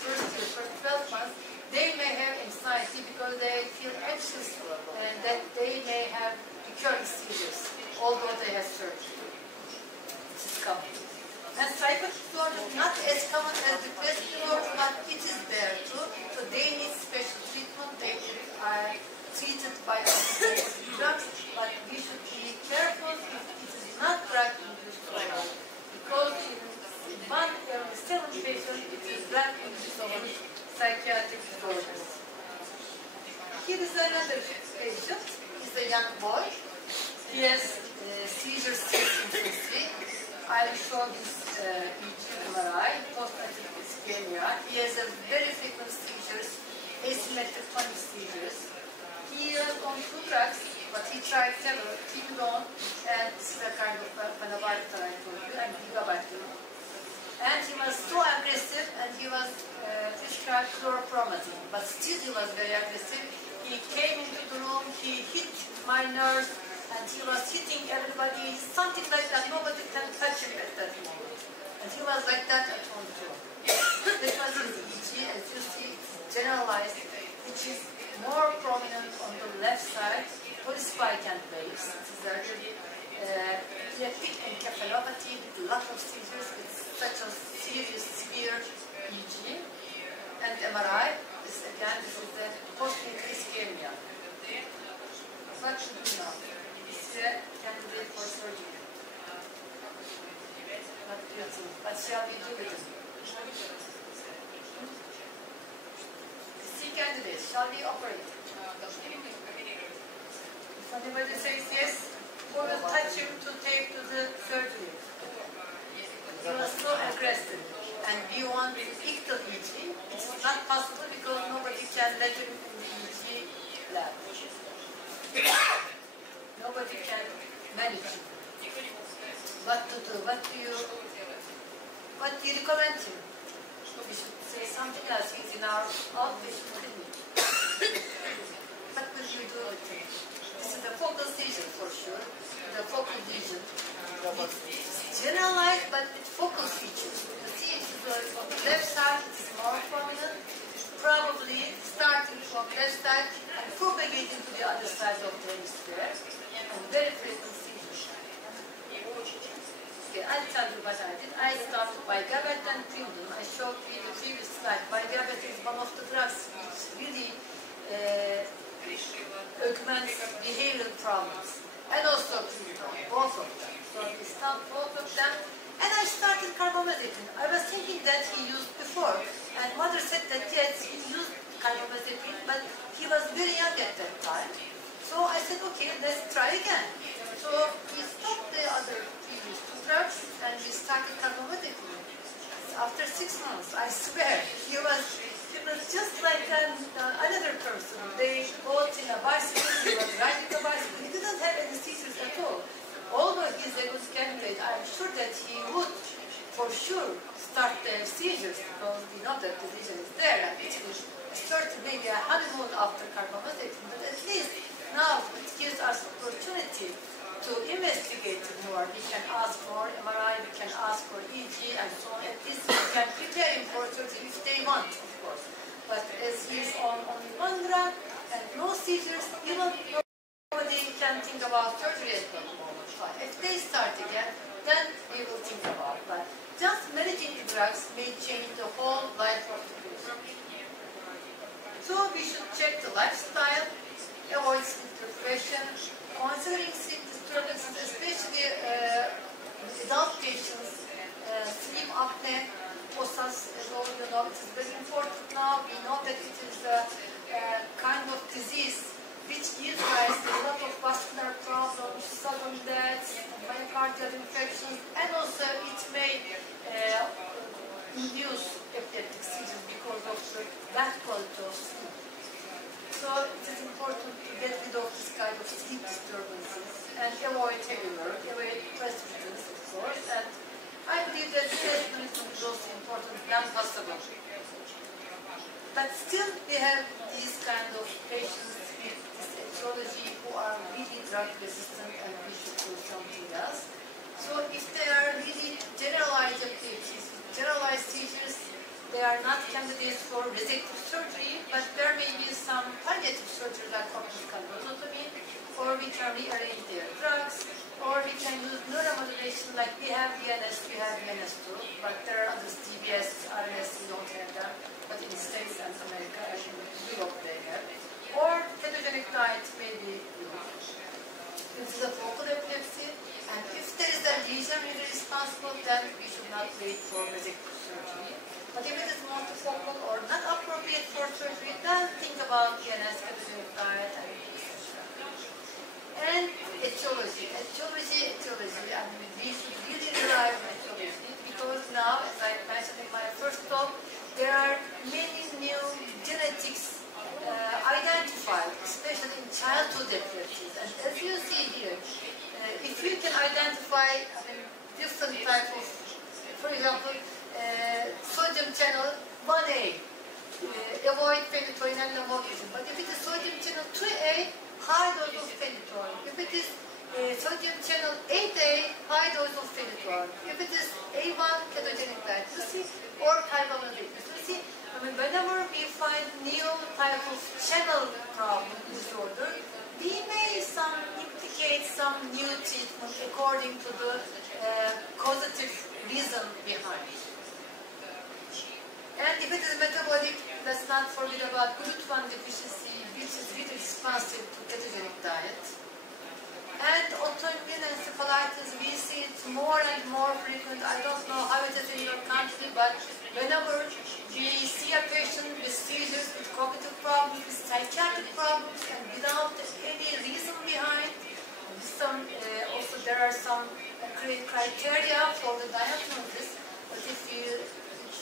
first 12 months, they may have anxiety because they feel anxious and that they may have recurrent seizures, although they have surgery. This is common. And psychotic disorder is not as common as depressive disorder, but it is there too. So they need special treatment. They are treated by antidepressant drugs, but we should be careful if it is not drug-induced disorder, because in 1 every 7 patients it is drug-induced psychiatric disorders. Here is another patient. He's a young boy. He has seizures infancy. I will show his EEG MRI, post-SEIZURES. He has a very frequent seizures, asymmetric tonic seizures. He was on 2 drugs, but he tried several, Cigdem, and this is a kind of phenobarbital I told you, and gigabatrin. And he was so aggressive, and he was prescribed chlorpromazine, but still he was very aggressive. He came into the room, he hit my nurse, and he was hitting everybody, something like that. Nobody can touch him at that moment. And he was like that at home too. That was his EG, as you see, it's generalized, which is more prominent on the left side, polyspikant waves. These are epileptic encephalopathy with a lot of seizures, with such a serious, severe EG. And MRI, this is the post-natal ischemia. What should we know? This is a candidate for surgery. What do you think? What shall we do with it? C candidate, shall we operate? If anybody says yes, we will touch him to take to the surgery. He was so aggressive. And we want ictal EG. It's not possible because nobody can let him in the EG lab. Nobody can manage him. What to do? What do you recommend him? We should say something else. He's in our outpatient clinic. What will you do with him? This is a focal seizure for sure. The focal lesion. It's generalized but with focal features. You see, on the left side it's more prominent. Probably starting from left side and propagating to the other side of the hemisphere. And very frequent seizures. Okay, I'll tell you what I did. I started bigabat and Pindon. I showed you the previous slide. Bigabat is one of the drugs which really augments behavioral problems. And also Pindon, both of them. So we stopped both of them. And I started carbamazepine. I was thinking that he used before. And mother said that yes, he used carbamazepine, but he was very young at that time. So I said, okay, let's try again. So we stopped the other previous two drugs and we started carbamazepine. After 6 months, I swear, he was just like another person. They both in a bicycle, he was riding a bicycle. He didn't have any seizures at all. Although he's a good candidate, I'm sure that he would, for sure, start their seizures because we know that the lesion is there and it will start maybe a honeymoon after carbamazepine. But at least now it gives us opportunity to investigate more. We can ask for MRI, we can ask for EG and so on. At least we can prepare him for surgery if they want, of course. But as he's on only one drug and no seizures, even nobody can think about surgery at that moment. If they start again, then we will think about it. But just managing the drugs may change the whole life of the patient. So we should check the lifestyle, avoid sleep depression, considering sleep disturbances, especially adult patients, sleep apnea, POSAS, as all you know, it is very important now. We know that it is a kind of disease which gives rise to a lot of vascular problems, sudden deaths, myocardial infections, and also it may induce epileptic seizures because of the bad quality of sleep. So it is important to get rid of this kind of sleep disturbances and avoid heavy work, avoid presbyterians, of course, and I believe that stress management is also important than possible. But still we have these kind of patients with this etiology who are really drug resistant and we should do something else. So if they are really generalized epilepsies, generalized seizures, they are not candidates for resective surgery, but there may be some palliative surgery like optical lobotomy, or we can rearrange their drugs, or we can use neuromodulation like we have VNS, we have VNS too, but there are others, DBS, RNS, we don't have them, but in the States and America and Europe they have. Or ketogenic diet may be used. This is a focal epilepsy, and if there is a lesion really responsible, then we should not wait for resective surgery. But if it is multifocal or not appropriate for surgery, then think about VNS, ketogenic diet, and etc. And etiology. I mean, we should really rely on etiology because now, as I mentioned in my first talk, there are many new genetics identified, especially in childhood epilepsies. And as you see here, if you can identify different type of, for example, sodium channel 1A, avoid phenytoin and lamotrigine. But if it is sodium channel 2A, high dose of phenytoin. If it is sodium channel 8A, high dose of phenytoin. If it is A1 ketogenic diet, you see, or type 1 weakness, you see. I mean, whenever we find new type of channel problem disorder, we may indicate some new treatment according to the causative reason behind. And if it is metabolic, let's not forget about GLUT1 deficiency, which is really responsive to ketogenic diet. And autoimmune encephalitis, we see it more and more frequent. I don't know how it is in your country, but whenever we see a patient with seizures, with cognitive problems, with psychiatric problems, and without any reason behind, also there are some criteria for the diagnosis. But if you,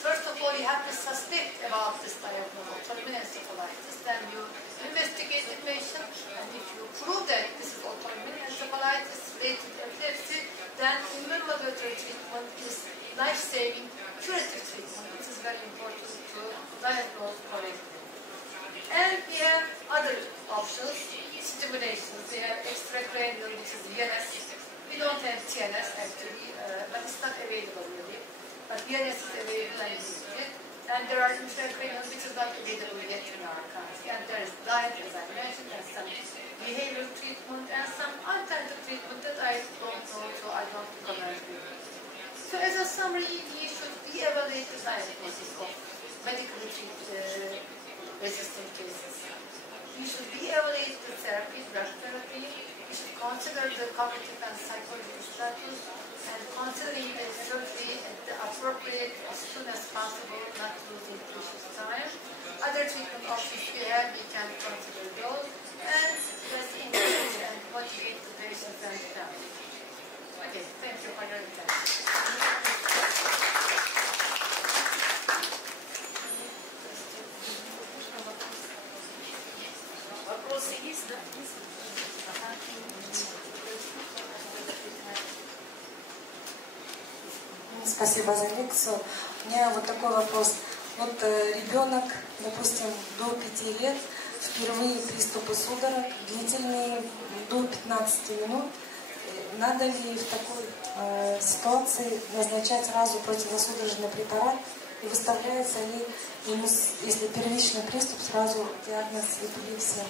first of all, you have to suspect about this diagnosis, autoimmune encephalitis, then you investigate the patient, and if you prove that this is autoimmune encephalitis-related epilepsy, then immunomodulatory treatment is life-saving, curative treatment. This is very important to diagnose correctly. And we have other options, stimulations. We have extracranial, which is VNS. We don't have TNS actually, but it's not available really. But VNS is available and used. And there are intracranial, which is not available yet in our country. And there is diet, as I mentioned, and some behavioral treatment, and some alternative treatment that I don't know, so I don't comment really. So as a summary, we should re-evaluate the diagnosis of medically treated resistant cases. We should re-evaluate the therapy, drug therapy. We should consider the cognitive and psychological status, and considering the surgery at the appropriate as soon as possible, not losing precious time. Other treatment options we have, we can consider those, and let's engage and motivate the patients and the family. Okay, thank you for your attention. Вопросы есть, да? Спасибо за лекцию. У меня вот такой вопрос. Вот ребенок, допустим, до 5 лет, впервые приступы судорог, длительные до 15 минут. Надо ли в такой ситуации назначать сразу противосудорожный препарат? И выставляется ли ему, если первичный приступ, сразу диагноз эпилепсия?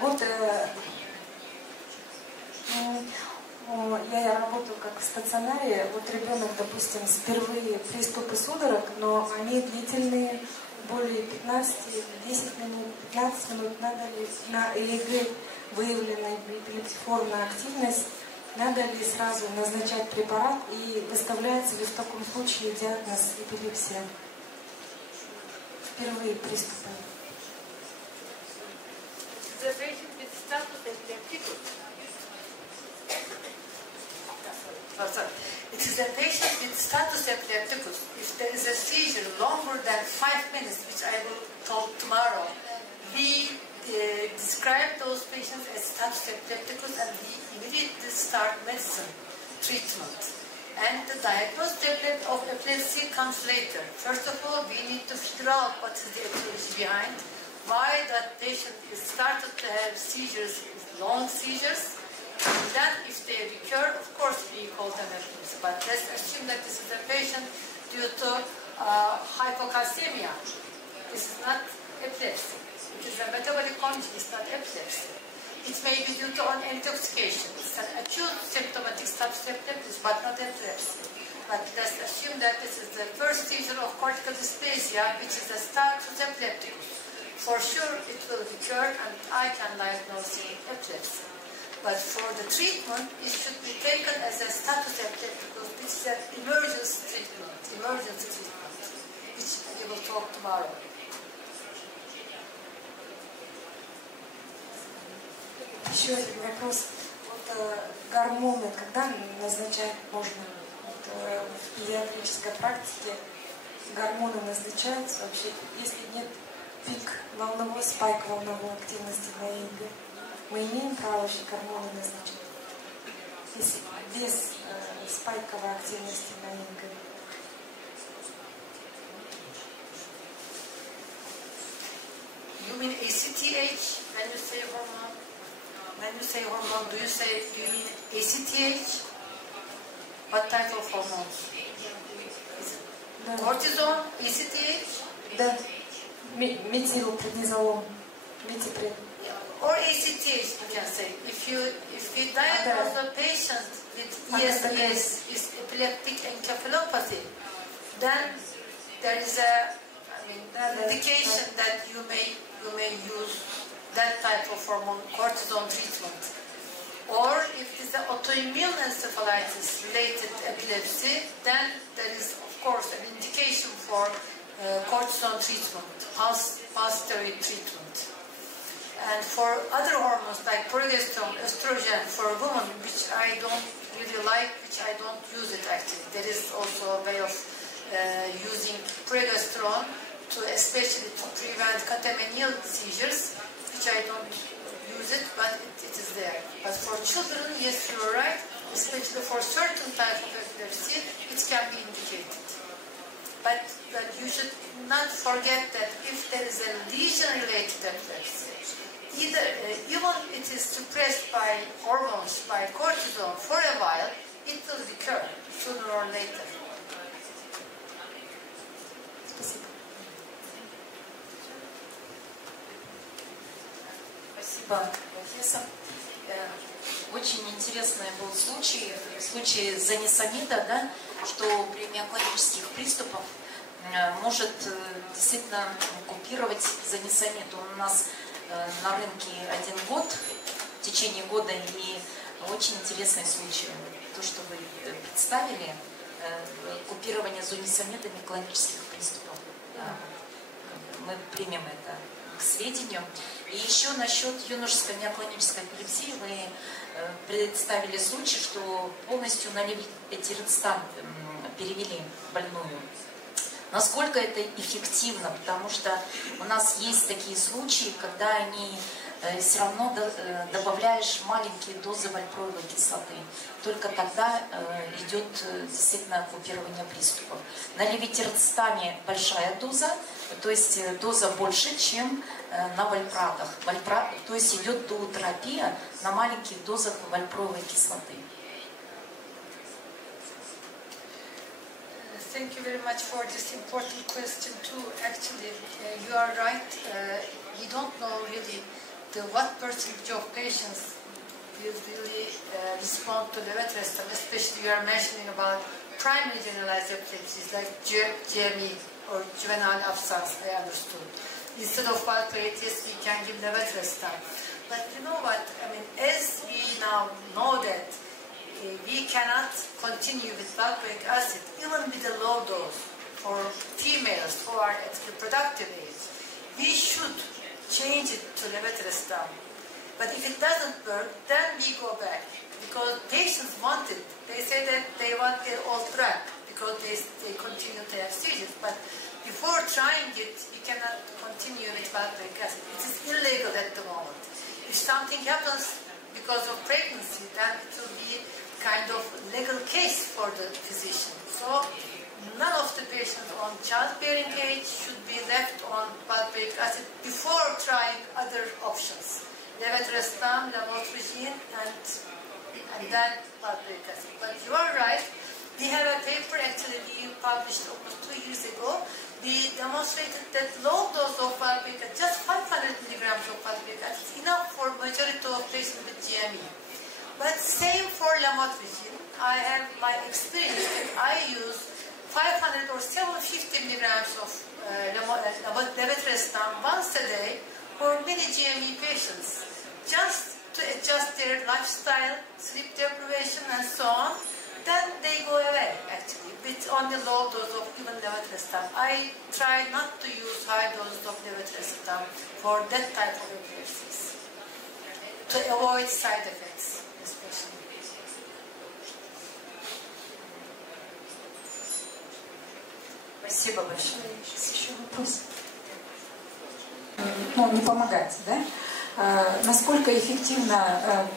Вот я работаю как в стационаре. Вот ребенок, допустим, впервые приступы судорог, но они длительные, более 10 минут, 15 минут. Надо ли на ЭЭГ выявлена эпилепсиформная активность, надо ли сразу назначать препарат и выставляется ли в таком случае диагноз эпилепсия? Впервые приступы. The patient with status epilepticus. It is a patient with status epilepticus. If there is a seizure longer than 5 minutes, which I will talk tomorrow, we describe those patients as status epilepticus, and we immediately start medicine treatment. And the diagnosis of epilepsy comes later. First of all, we need to figure out what is the etiology behind, why that patient is started to have seizures, long seizures. And then if they recur, of course we call them epilepsy. But let's assume that this is a patient due to hypocalcemia. This is not epilepsy. It is a metabolic condition, it's not epilepsy. It may be due to an intoxication. It's an acute symptomatic status epilepticus, but not epilepsy. But let's assume that this is the first seizure of cortical dysplasia, which is a status epilepticus. For sure it will recur, and I can diagnose epilepsy. But for the treatment, it should be taken as a status epilepticus, which is an emergency treatment, which we will talk tomorrow. Еще один вопрос. Вот гормоны, когда назначать можно? Вот, в педиатрической практике гормоны назначаются вообще, если нет пик волновой, спайк волновой активности на ЭЭГ. Мы имеем право вообще гормоны назначать, если без спайковой активности на ЭЭГ. You mean ACTH when you say hormone? When you say hormone, do you mean ACTH? What type of hormones? Is it cortisone, ACTH? Да. Метилпреднизолон. Метипред. Or ACTH, you can say. If you diagnose a patient with ESES, is epileptic encephalopathy, then there is a indication that you may use that type of hormone, cortisone treatment. Or if it is an autoimmune encephalitis related epilepsy, then there is of course an indication for cortisone treatment, pulse steroid treatment. And for other hormones like progesterone, estrogen for women, which I don't really like, which I don't use it actually. There is also a way of using progesterone especially to prevent catamenial seizures, which I don't use it, but it is there. But for children, yes, you're right, especially for certain type of epilepsy, it can be indicated. But you should not forget that if there is a lesion-related epilepsy, even it is suppressed by hormones, by cortisone for a while, it will recur sooner or later. Спасибо, профессор. Очень интересный был случай занисамида, да, что при миоклонических приступах может действительно купировать занисамид. Он у нас на рынке 1 год, в течение года, и очень интересный случай. То, что вы представили, купирование занисамида миоклонических приступов. Мы примем это к сведению. И еще насчет юношеской миоклонической эпилепсии вы представили случай, что полностью на левитирацетам перевели больную. Насколько это эффективно, потому что у нас есть такие случаи, когда они все равно добавляешь маленькие дозы вальпроевой кислоты. Только тогда идет действительно купирование приступов. На левитирацетаме большая доза, то есть доза больше, чем на вальпратах. То есть идет дуотерапия на маленьких дозах вальпроевой кислоты. Thank you very much for this important question too. Actually, you are right. We don't know really what percentage of patients will really respond to levetiracetam, especially you are mentioning about primary generalized epilepsies like GME or juvenile absence, I understood. Instead of valproate, yes, we can give levetiracetam. But you know what, I mean, as we now know that we cannot continue with valproic acid, even with a low dose for females who are at reproductive age. We should change it to levetiracetam. But if it doesn't work, then we go back. Because patients want it. They say that they want the old drug because they continue to have seizures. But before trying it, we cannot continue with valproic acid. It is illegal at the moment. If something happens because of pregnancy, then it will be kind of legal case for the physician. So none of the patients on childbearing age should be left on valproic acid before trying other options. Levetiracetam, lamotrigine, and then valproic acid. But you are right. We have a paper actually we published almost 2 years ago. We demonstrated that low dose of valproic acid, just 500 milligrams of valproic acid, is enough for majority of patients with GME. But same for lamotrigine. I have my experience that I use 500 or 750 milligrams of levetiracetam once a day for many GME patients, just to adjust their lifestyle, sleep deprivation, and so on. Then they go away, actually, with only low dose of even levetiracetam. I try not to use high doses of levetiracetam for that type of epilepsies, to avoid side effects, especially. Спасибо большое. Еще вопрос. Ну, не помогать, да? Насколько эффективно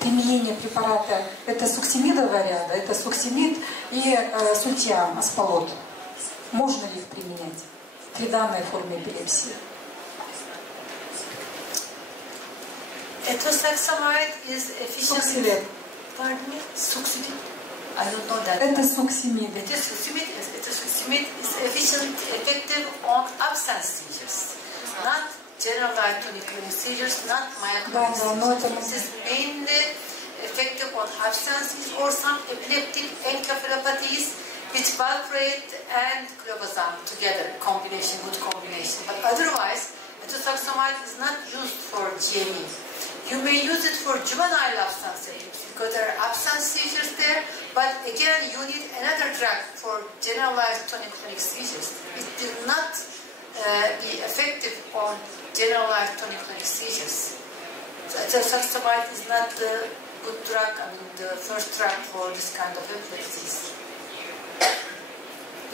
применение препарата, это суксимидового ряда, это суксимид и сультиам, асполот. Можно ли их применять при данной форме эпилепсии? Ethosuximide is efficient. Суксимид. Pardon me? Succinid? I don't know that. Это суксимид. Ethosuximide is efficient, effective on absence seizures, not generalized tonic-clonic seizures, not myoclonic seizures. It is mainly effective on absence seizures or some epileptic encephalopathies with valproate and clobazam together, good combination. But otherwise, ethosuximide is not used for GME. You may use it for juvenile absence epilepsy because there are absence seizures there, but again, you need another drug for generalized tonic-clonic seizures. It will not be effective on generalized tonic-clonic seizures. So ethosuximide is not the good drug, the first drug for this kind of epilepsies.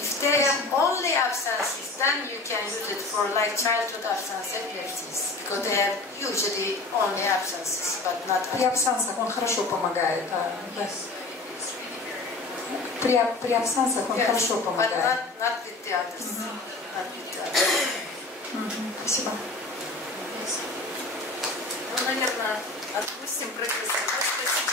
If they have only abscences, then you can use it for like childhood absence epilepsies, because they have usually only abscences, but not. При абсценсах он хорошо помогает. При абсценсах он хорошо помогает. But not with the others. Not with the others. Спасибо. Ну, наверное, отпустим профессора.